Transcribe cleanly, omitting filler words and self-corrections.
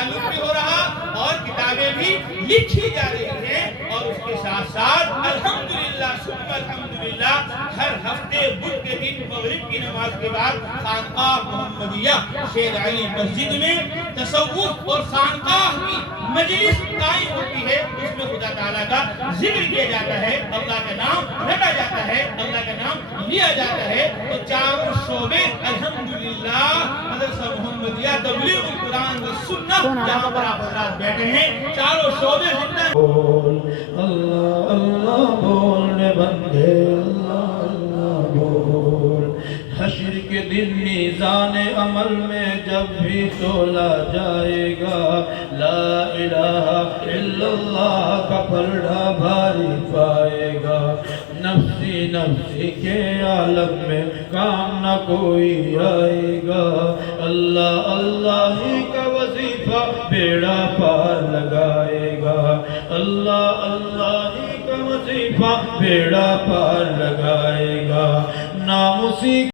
تعلق بھی ہو رہا اور کتابیں بھی لکھی جا رہی ہیں، اور اس کے ساتھ ساتھ الحمدللہ ثم الحمدللہ ہر ہفتے بدھ کے دن مغرب کی نماز کے بعد خانقاہ محمدیہ شیر علی مسجد میں تصوف اور خانقاہ کی مجلس قائم ہوتی ہے، اس میں خدا تعالیٰ کا ذکر کیا جاتا ہے، اللہ کا نام رٹا جاتا ہے، اللہ کا نام لیا جاتا ہے۔ تو چاروں شعبے الحمدللہ مدرسہ محمدیہ تبلیغ القرآن و سنت جہاں پر آپ حضرات بیٹھے ہیں، چاروں شعبے زندہ اللہ اللہ بولنے بندے، اللہ اللہ بول۔ حشر کے دن میزان عمل میں جب بھی تولا جائے گا، لا الہ الا اللہ کا پلڑا بھاری پائے گا۔ نفسی نفسی کے عالم میں کام نہ کوئی آئے گا، اللہ اللہ ہی کا وظیفہ بیڑا پار لگائے گا، اللہ اللہ ہی کا وظیفہ بیڑا پار لگائے گا۔ نام اسی